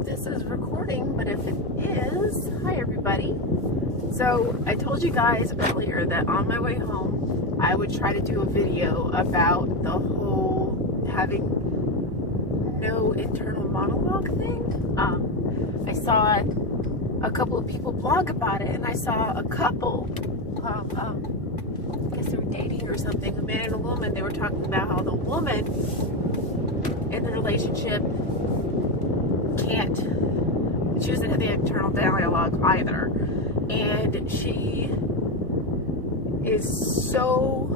if this is recording, but if it is, hi everybody. So I told you guys earlier that on my way home, I would try to do a video about the whole having no internal monologue thing. I saw a couple of people blog about it, and I saw a couple, I guess they were dating or something, a man and a woman. They were talking about how the woman in the relationship she doesn't have the internal dialogue either, and she is so,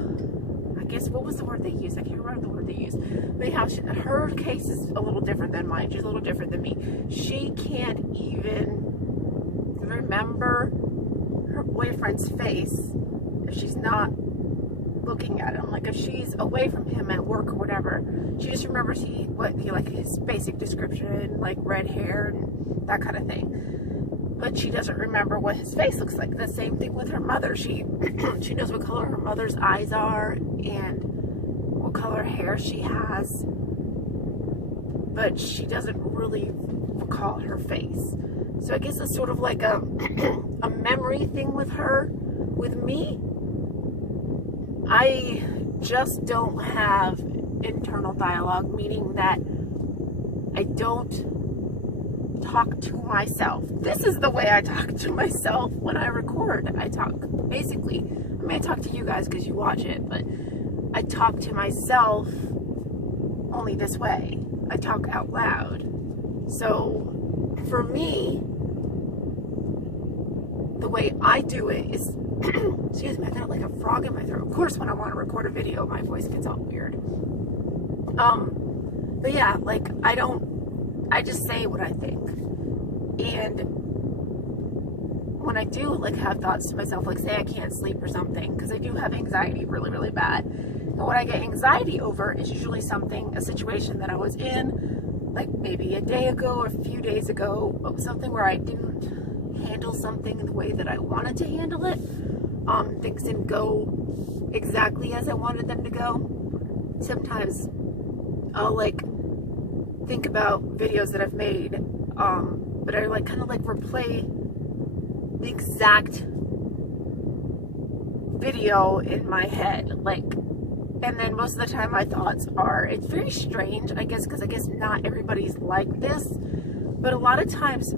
I guess, what was the word they used? I can't remember the word they used, but how her case is a little different than mine. She's a little different than me. She can't even remember her boyfriend's face if she's not looking at him. Like if she's away from him at work or whatever, she just remembers like his basic description, like red hair and that kind of thing. But she doesn't remember what his face looks like. The same thing with her mother. She knows what color her mother's eyes are and what color hair she has, but she doesn't really recall her face. So I guess it's sort of like a memory thing with her. With me, I just don't have internal dialogue, meaning that I don't talk to myself. This is the way I talk to myself when I record. I talk, basically, I mean, I talk to you guys because you watch it, but I talk to myself only this way. I talk out loud. So for me, the way I do it is, excuse me, I got like a frog in my throat. Of course, when I want to record a video, my voice gets all weird. But yeah, like I just say what I think. And when I do like have thoughts to myself, like say I can't sleep or something, because I do have anxiety really, really bad. And what I get anxiety over is usually a situation that I was in, like maybe a day ago or a few days ago, something where I didn't handle something in the way that I wanted to handle it. Things didn't go exactly as I wanted them to go. Sometimes I'll like think about videos that I've made, but I like kind of like replay the exact video in my head, like, and then most of the time my thoughts are, it's very strange, I guess, because I guess not everybody's like this, but a lot of times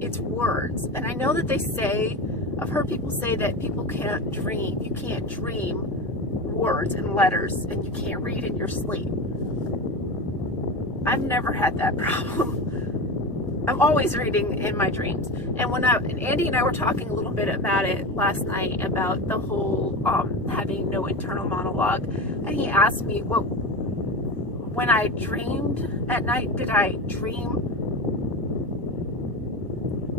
it's words. And I know that they say, I've heard people say that people can't dream. You can't dream words and letters, and you can't read in your sleep. I've never had that problem. I'm always reading in my dreams. And Andy and I were talking a little bit about it last night, about the whole having no internal monologue. And he asked me, when I dreamed at night, did I dream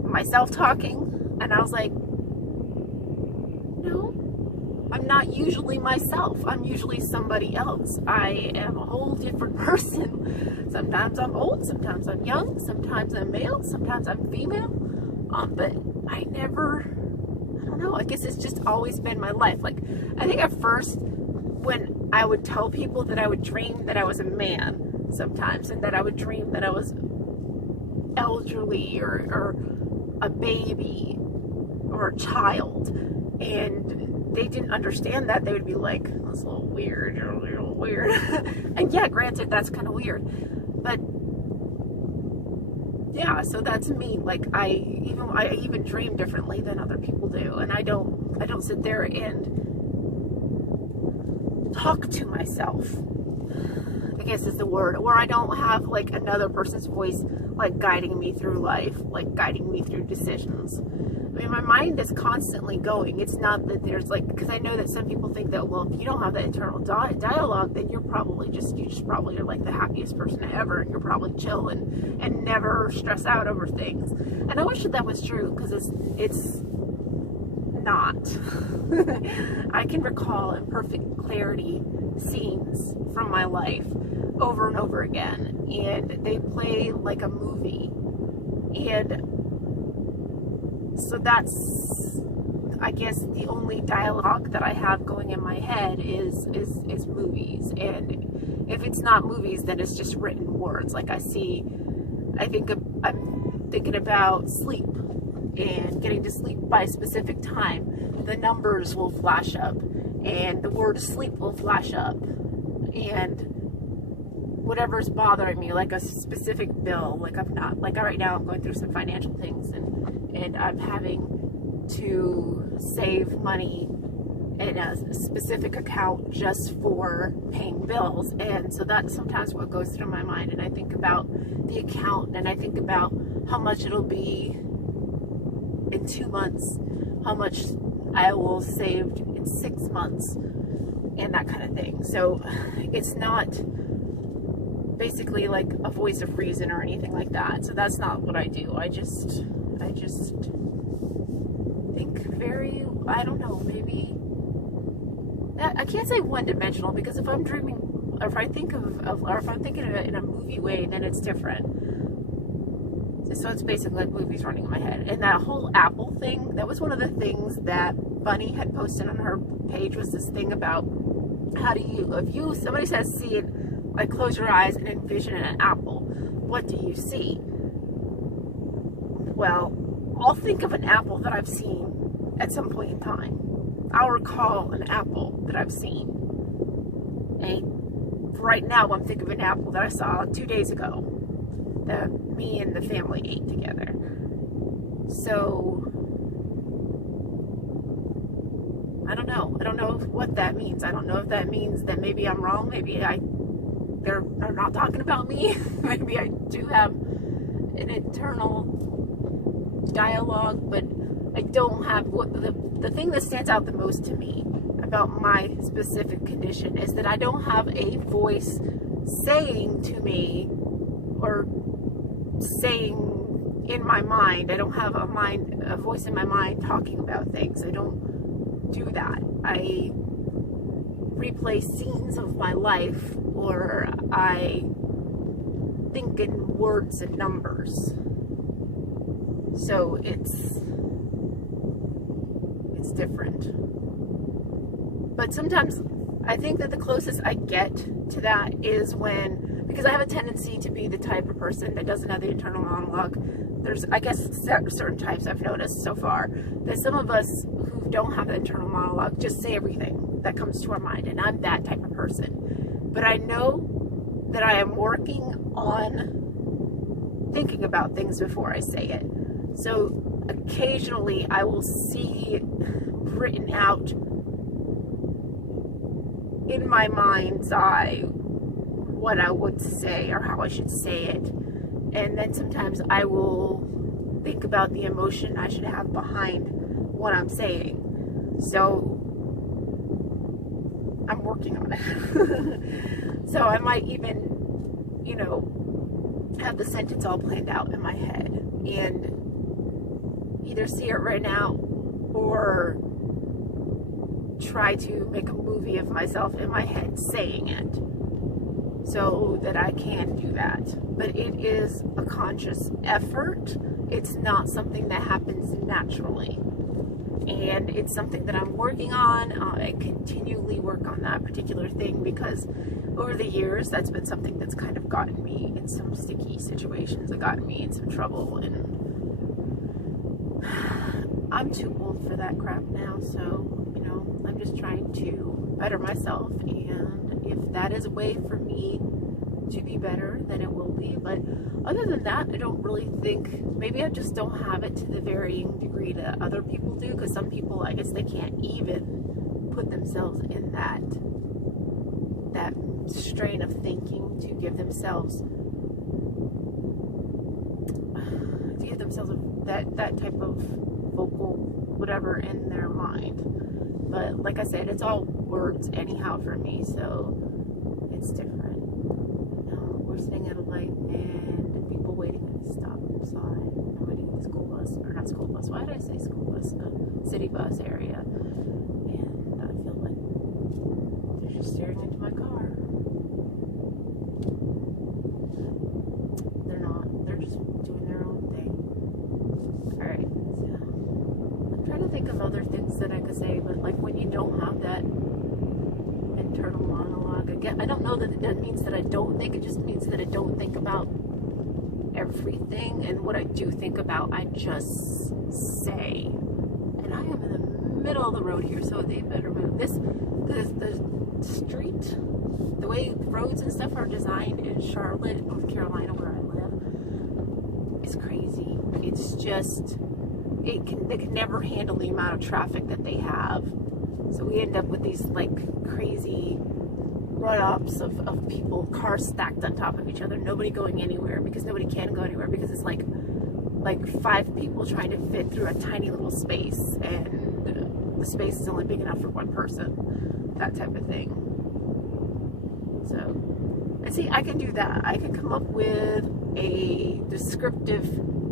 myself talking? And I was like, no, I'm not usually myself. I'm usually somebody else. I am a whole different person. Sometimes I'm old, sometimes I'm young, sometimes I'm male, sometimes I'm female. But I don't know, I guess it's just always been my life. Like, I think at first, when I would tell people that I would dream that I was a man sometimes, and that I would dream that I was elderly or a baby or a child, and they didn't understand that, they would be like, that's a little weird, you're a little weird. And yeah, granted, that's kind of weird, but yeah, so that's me. Like I even dream differently than other people do, and I don't sit there and talk to myself, I guess is the word, or I don't have like another person's voice like guiding me through life, like guiding me through decisions. I mean, my mind is constantly going. It's not that there's like, because I know that some people think that, well, if you don't have that internal dialogue, then you just probably are like the happiest person ever, and you're probably chill and never stress out over things. And I wish that was true, because it's not. I can recall in perfect clarity scenes from my life over and over again, and they play like a movie. And so that's, I guess, the only dialogue that I have going in my head is movies. And if it's not movies, then it's just written words. Like I see I'm thinking about sleep and getting to sleep by a specific time. The numbers will flash up and the word sleep will flash up, and whatever's bothering me, like a specific bill, like right now I'm going through some financial things, and I'm having to save money in a specific account just for paying bills. And so that's sometimes what goes through my mind, and I think about the account, and I think about how much it'll be in 2 months, how much I will save in 6 months, and that kind of thing. So it's not basically like a voice of reason or anything like that. So that's not what I do. I just think very, I don't know, maybe, I can't say one-dimensional, because if I'm dreaming, or if I think or if I'm thinking of it in a movie way, then it's different. So it's basically like movies running in my head. And that whole Apple thing, that was one of the things that Bunny had posted on her page, was this thing about how do you, if somebody says see it, like close your eyes and envision an apple, what do you see? Well, I'll think of an apple that I've seen at some point in time. I'll recall an apple that I've seen. And right now I'm thinking of an apple that I saw 2 days ago that me and the family ate together. So I don't know. I don't know what that means. I don't know if that means that maybe I'm wrong. Maybe they're not talking about me. Maybe I do have an internal dialogue, but I don't have the thing that stands out the most to me about my specific condition is that I don't have a voice saying to me, or saying in my mind. I don't have a voice in my mind talking about things. I don't do that. I replay scenes of my life, or I think in words and numbers. So it's different. But sometimes I think that the closest I get to that is because I have a tendency to be the type of person that doesn't have the internal monologue. There's, I guess, certain types I've noticed so far, that some of us who don't have the internal monologue just say everything that comes to our mind, and I'm that type of person. But I know that I am working on thinking about things before I say it. So occasionally I will see written out in my mind's eye what I would say or how I should say it. And then sometimes I will think about the emotion I should have behind what I'm saying. So I'm working on it. So I might even, have the sentence all planned out in my head and either see it written out or try to make a movie of myself in my head saying it, so that I can do that. But it is a conscious effort. It's not something that happens naturally. And it's something that I'm working on. I continually work on that particular thing, because over the years, that's been something that's kind of gotten me in some sticky situations. It gotten me in some trouble, and I'm too old for that crap now. So, I'm just trying to better myself, and if that is a way for me to be better, then it will be. But other than that, I don't really think, maybe I just don't have it to the varying degree that other people do, because some people, I guess, they can't even put themselves in that strain of thinking to give themselves that type of vocal whatever in their mind. But like I said, it's all words anyhow for me, so it's different. We're sitting at a light and people waiting at the stop sign. I'm waiting at the school bus, or not school bus, why did I say school bus? City bus area. And I feel like they're just staring into my car. They're not. They're just doing their own thing. Alright, so I'm trying to think of other things that I could say, but like when you don't have that internal monologue, again, I don't know that means that I don't think, it just means that I don't think about everything and what I do think about, I just say. And I am in the middle of the road here, so they better move. The street, the way roads and stuff are designed in Charlotte, North Carolina, where I live, is crazy. It's just, they can never handle the amount of traffic that they have. So we end up with these like crazy run-ups of people, cars stacked on top of each other, nobody going anywhere because nobody can go anywhere because it's like 5 people trying to fit through a tiny little space, and the space is only big enough for 1 person, that type of thing. So, and see, I can do that. I can come up with a descriptive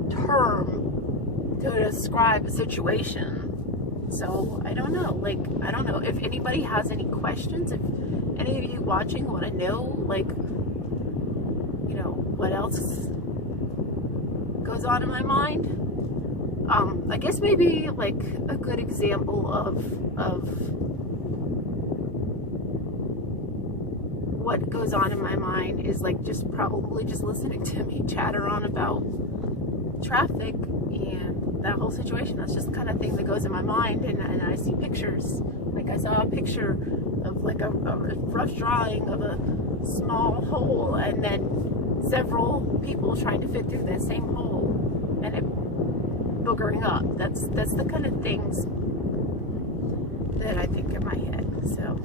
term to describe a situation. So, I don't know, like, I don't know if anybody has any questions, if any of you watching want to know, like, you know, what else goes on in my mind. I guess maybe like a good example of what goes on in my mind is like probably just listening to me chatter on about traffic and that whole situation. That's just the kind of thing that goes in my mind, and I see pictures. Like I saw a picture of like a rough drawing of a small hole, and then several people trying to fit through that same hole, and it boogering up. That's the kind of things that I think in my head. So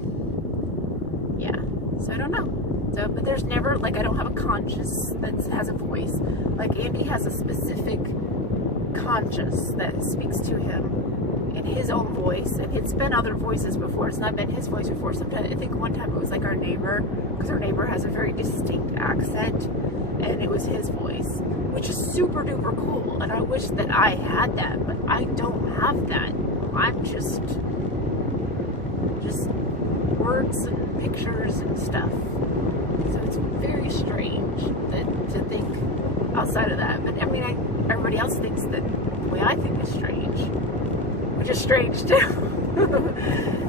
yeah, so I don't know. So, but there's never, like, I don't have a conscious that has a voice. Like Andy has a specific conscious that speaks to him in his own voice, and it's been other voices before. It's not been his voice before. Sometimes I think one time it was like our neighbor, because our neighbor has a very distinct accent, and it was his voice, which is super duper cool, and I wish that I had that, but I don't have that. I'm just words and pictures and stuff. So it's very strange to think outside of that. But I mean, everybody else thinks that the way I think is strange, which is strange too.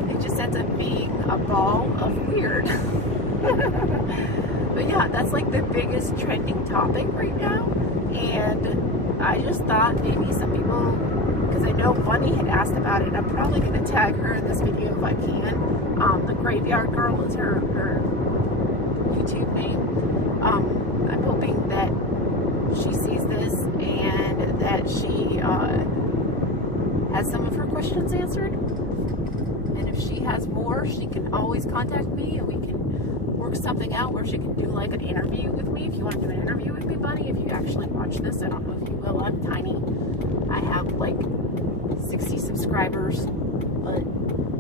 It just ends up being a ball of weird. But yeah, that's like the biggest trending topic right now. And I just thought maybe some people, because I know Bunny had asked about it, and I'm probably going to tag her in this video if I can. The Graveyard Girl is her YouTube name. I'm hoping that she sees this and that she has some of her questions answered. And if she has more, she can always contact me, and we can work something out where she can do like an interview with me. If you want to do an interview with me, Bunny, if you actually watch this, I don't know if you will. I'm tiny. I have like 60 subscribers, but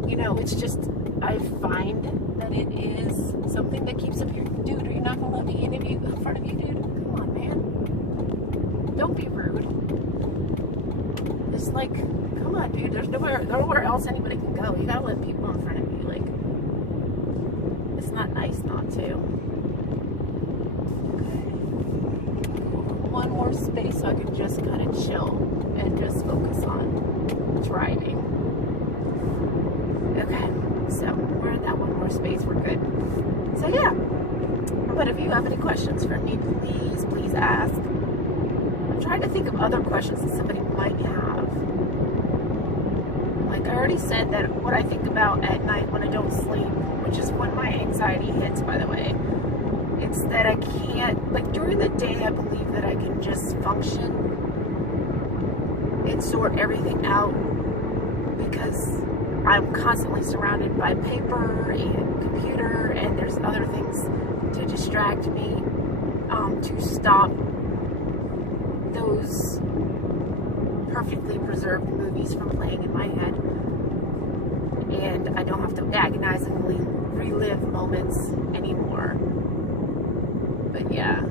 you know, it's just, I find that it is something that keeps up here. Dude, are you not gonna let me interview in front of you, dude? Come on, man. Don't be rude. It's like, come on, dude. There's nowhere else anybody can go. You gotta let people in front of you. Like, it's not nice not to. Okay. One more space so I can just kind of chill and just focus on driving. Okay, so we're in that one more space, we're good. So yeah, but if you have any questions for me, please ask. I'm trying to think of other questions that somebody might have. Like I already said that what I think about at night when I don't sleep, which is when my anxiety hits, by the way, it's that I can't, like during the day I believe that I can just function and sort everything out because I'm constantly surrounded by paper and computer, and there's other things to distract me, to stop those perfectly preserved movies from playing in my head, and I don't have to agonizingly relive moments anymore. But yeah,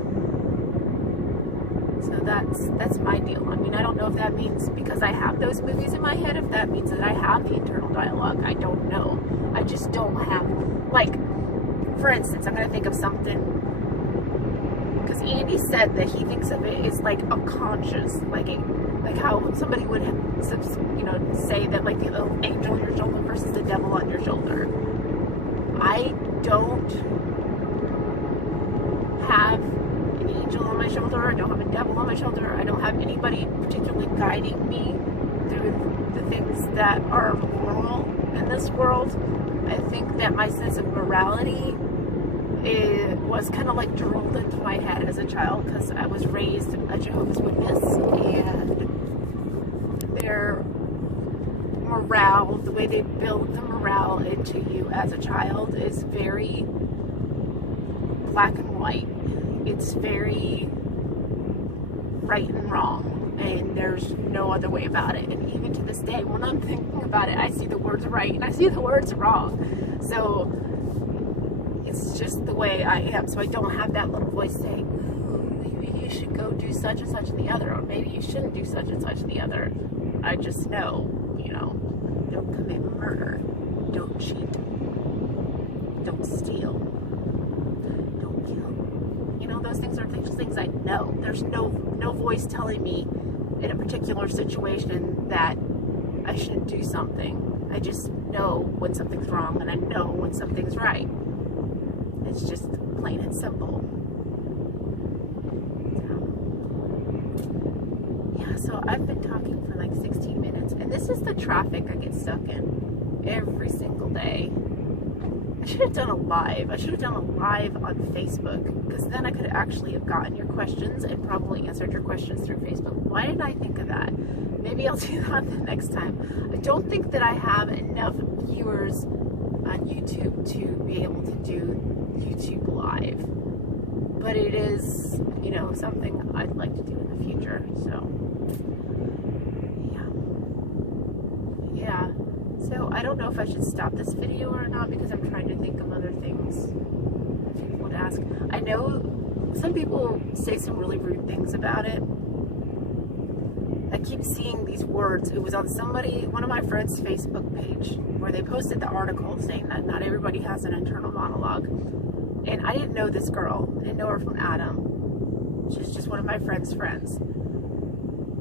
so that's my deal. I mean, I don't know if that means because I have those movies in my head, if that means that I have the internal dialogue. I don't know. I just don't have, like, for instance, I'm going to think of something, because Andy said that he thinks of it as like a conscious, like how somebody would have, you know, say that like the little angel on your shoulder versus the devil on your shoulder. I don't have any angel on my shoulder. I don't have a devil on my shoulder. I don't have anybody particularly guiding me through the things that are moral in this world. I think that my sense of morality was kind of like drilled into my head as a child because I was raised a Jehovah's Witness, and their morale, the way they build the morale into you as a child, is very black and white. It's very right and wrong, and there's no other way about it. And even to this day, when I'm thinking about it, I see the words right and I see the words wrong. So it's just the way I am. So I don't have that little voice saying, maybe you should go do such and such and the other, or maybe you shouldn't do such and such and the other. I just know, don't commit murder, don't cheat, don't steal, don't kill. Those things are things I know. There's no voice telling me in a particular situation that I shouldn't do something. I just know when something's wrong, and I know when something's right. It's just plain and simple. So I've been talking for like 16 minutes, and this is the traffic I get stuck in every single day. I should have done a live. I should have done a live on Facebook, because then I could actually have gotten your questions and probably answered your questions through Facebook. Why didn't I think of that? Maybe I'll do that the next time. I don't think that I have enough viewers on YouTube to be able to do YouTube live, but it is, something I'd like to do in the future. So so I don't know if I should stop this video or not, because I'm trying to think of other things people would ask. I know some people say some really rude things about it. I keep seeing these words. It was on one of my friends' Facebook page, where they posted the article saying that not everybody has an internal monologue. And I didn't know this girl. I didn't know her from Adam. She's just one of my friend's friends.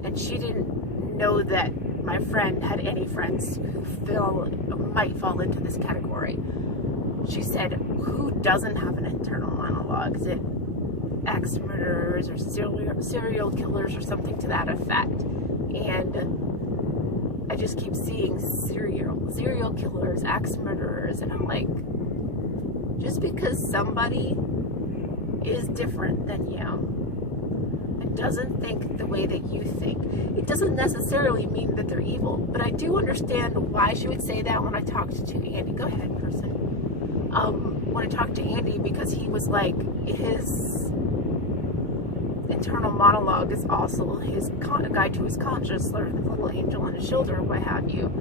And she didn't know that my friend had any friends who might fall into this category. She said, who doesn't have an internal monologue? Is it axe murderers or serial killers or something to that effect? And I just keep seeing serial killers, axe murderers, and I'm like, just because somebody is different than you and doesn't think the way that you think, it doesn't necessarily mean that they're evil. But I do understand why she would say that when I talked to Andy. Go ahead, person. When I talked to Andy, because he was like, his internal monologue is also his guide to his conscious, or the little angel on his shoulder, or what have you.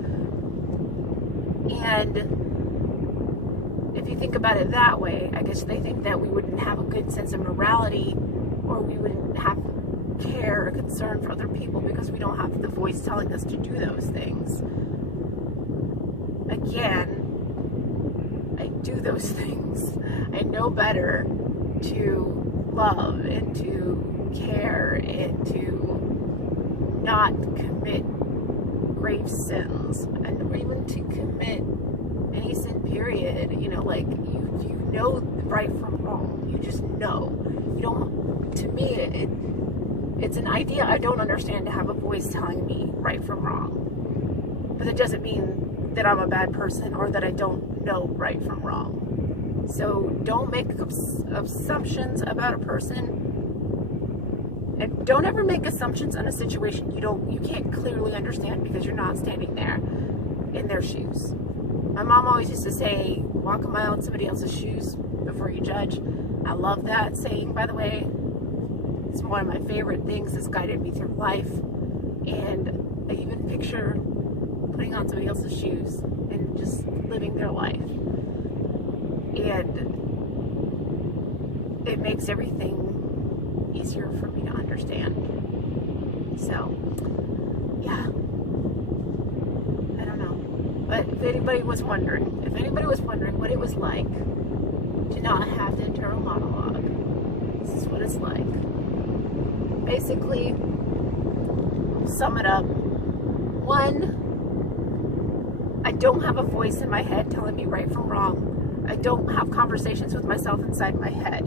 And if you think about it that way, I guess they think that we wouldn't have a good sense of morality, or we wouldn't have care or concern for other people because we don't have the voice telling us to do those things. Again, I do those things. I know better to love and to care and to not commit grave sins, and or even to commit any sin, period. Like you know right from wrong. You just know. You don't. To me, it's an idea I don't understand, to have a voice telling me right from wrong. But it doesn't mean that I'm a bad person or that I don't know right from wrong. So don't make assumptions about a person. And don't ever make assumptions on a situation you can't clearly understand, because you're not standing there in their shoes. My mom always used to say, walk a mile in somebody else's shoes before you judge. I love that saying, by the way. It's one of my favorite things that's guided me through life. And I even picture putting on somebody else's shoes and just living their life. And it makes everything easier for me to understand. So, yeah. I don't know. But if anybody was wondering what it was like to not have the internal monologue, this is what it's like. Basically, sum it up. 1, I don't have a voice in my head telling me right from wrong. I don't have conversations with myself inside my head.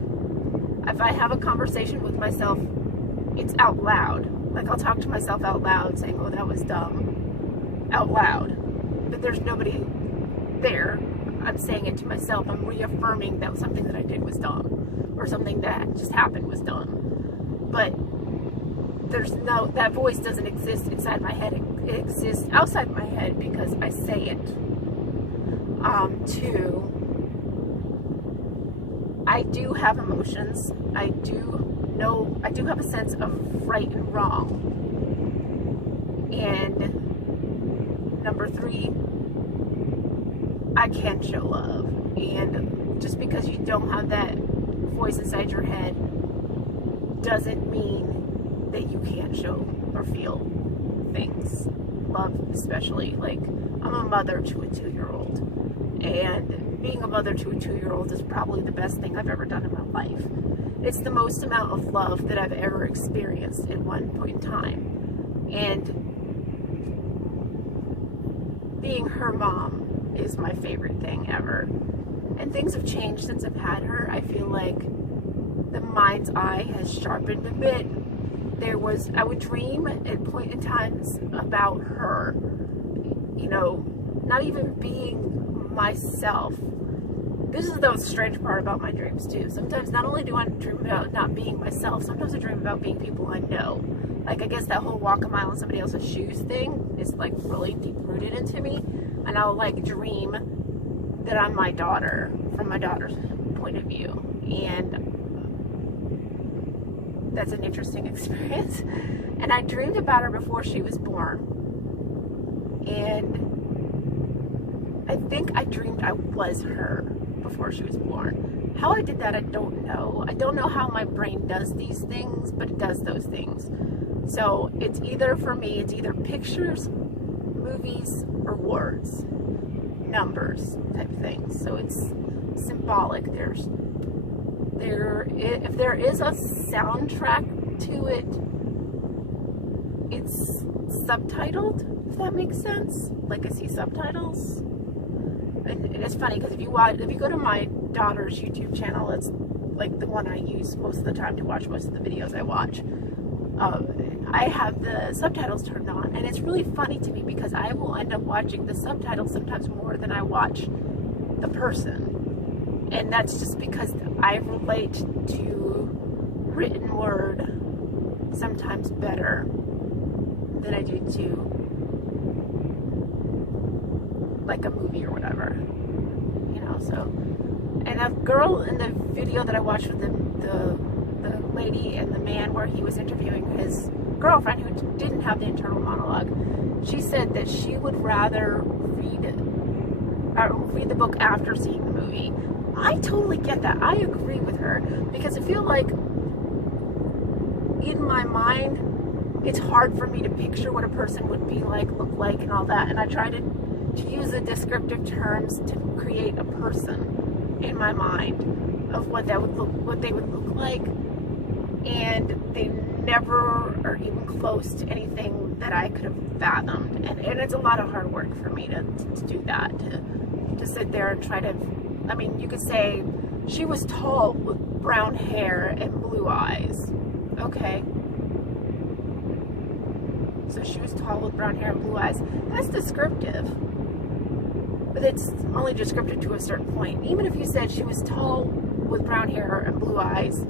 if I have a conversation with myself, it's out loud. Like, I'll talk to myself out loud saying, oh, that was dumb, out loud. But there's nobody there. I'm saying it to myself. I'm reaffirming that something that I did was dumb, or something that just happened was dumb. But there's no, that voice doesn't exist inside my head. It exists outside my head because I say it. I do have emotions. I do have a sense of right and wrong. And number 3, I can show love. And just because you don't have that voice inside your head doesn't mean that you can't show or feel things. Love especially. Like, I'm a mother to a 2-year-old. And being a mother to a 2-year-old is probably the best thing I've ever done in my life. It's the most amount of love that I've ever experienced in one point in time. And being her mom is my favorite thing ever. And things have changed since I've had her. I feel like the mind's eye has sharpened a bit. I would dream at point in times about her, you know, not even being myself. This is the strange part about my dreams too. Sometimes not only do I dream about not being myself, sometimes I dream about being people I know. Like, I guess that whole walk a mile in somebody else's shoes thing is like really deep rooted into me. And I'll like dream that I'm my daughter from my daughter's point of view. And that's an interesting experience. And I dreamed about her before she was born. And I think I dreamed I was her before she was born. How I did that, I don't know. I don't know how my brain does these things, but it does those things. So it's either, for me, it's either pictures, movies, or words, numbers type things. So it's symbolic. If there is a soundtrack to it, it's subtitled, if that makes sense. Like, I see subtitles. And it's funny because if you go to my daughter's YouTube channel, it's like the one I use most of the time to watch most of the videos I watch. I have the subtitles turned on, and it's really funny to me because I will end up watching the subtitles sometimes more than I watch the person. And that's just because I relate to written word sometimes better than I do to like a movie or whatever, you know. So, and a girl in the video that I watched with the lady and the man where he was interviewing his girlfriend who didn't have the internal monologue, she said that she would rather read the book after seeing the movie. I totally get that. I agree with her because I feel like in my mind it's hard for me to picture what a person would be like, look like, and all that, and I try to use the descriptive terms to create a person in my mind of what they would look like, and they never are even close to anything that I could have fathomed, and it's a lot of hard work for me to do that, to sit there and try to, I mean, you could say she was tall with brown hair and blue eyes, okay? So she was tall with brown hair and blue eyes. That's descriptive. But it's only descriptive to a certain point. Even if you said she was tall with brown hair and blue eyes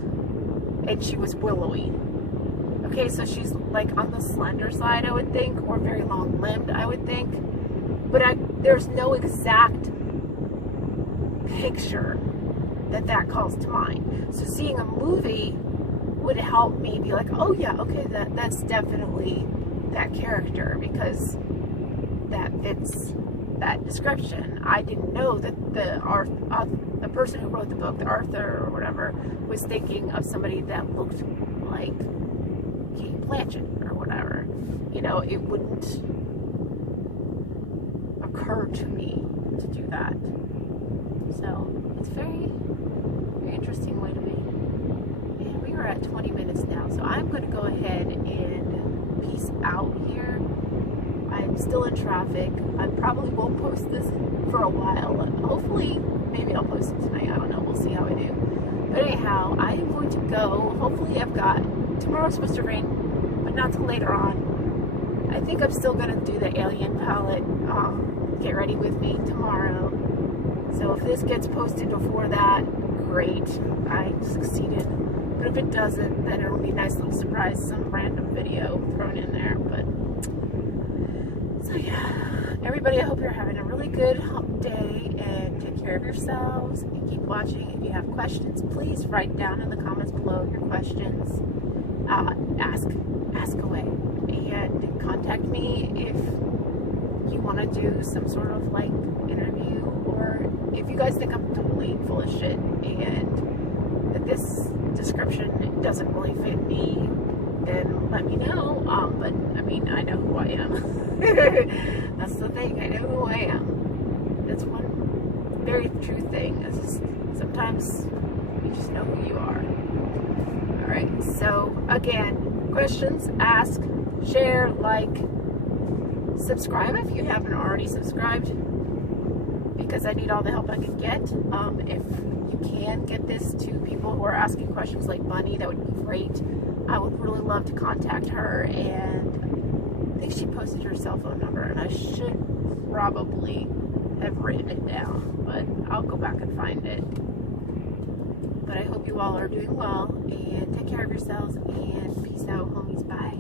and she was willowy. Okay, so she's like on the slender side, I would think, or very long-limbed, I would think. But there's no exact picture that calls to mind. So seeing a movie would help me be like, oh yeah, okay, that's definitely that character because that fits that description. I didn't know that the person who wrote the book, the author or whatever, was thinking of somebody that looked like Kate Blanchett or whatever. You know, it wouldn't occur to me to do that. So it's very, very interesting way to be. And we are at 20 minutes now, so I'm going to go ahead and peace out here. I'm still in traffic. I probably won't post this for a while. Hopefully, maybe I'll post it tonight. I don't know. We'll see how I do. But anyhow, I am going to go. Hopefully tomorrow's supposed to rain, but not till later on. I think I'm still going to do the alien palette, Get Ready With Me tomorrow. So if this gets posted before that, great, I succeeded. But if it doesn't, then it'll be a nice little surprise, some random video thrown in there. But, so yeah, everybody, I hope you're having a really good hump day, and take care of yourselves, and keep watching. If you have questions, please write down in the comments below your questions. Ask away, and contact me if you want to do some sort of like interview, or if you guys think I'm totally full of shit and that this description doesn't really fit me, then let me know. But I mean, I know who I am. That's the thing, I know who I am. That's one very true thing, is just sometimes you just know who you are. Alright, so again, questions, ask, share, like, subscribe if you haven't already subscribed, because I need all the help I can get. If you can get this to people who are asking questions like Bunny, that would be great. I would really love to contact her, and I think she posted her cell phone number, and I should probably have written it down, but I'll go back and find it. But I hope you all are doing well, and take care of yourselves, and peace out, homies. Bye.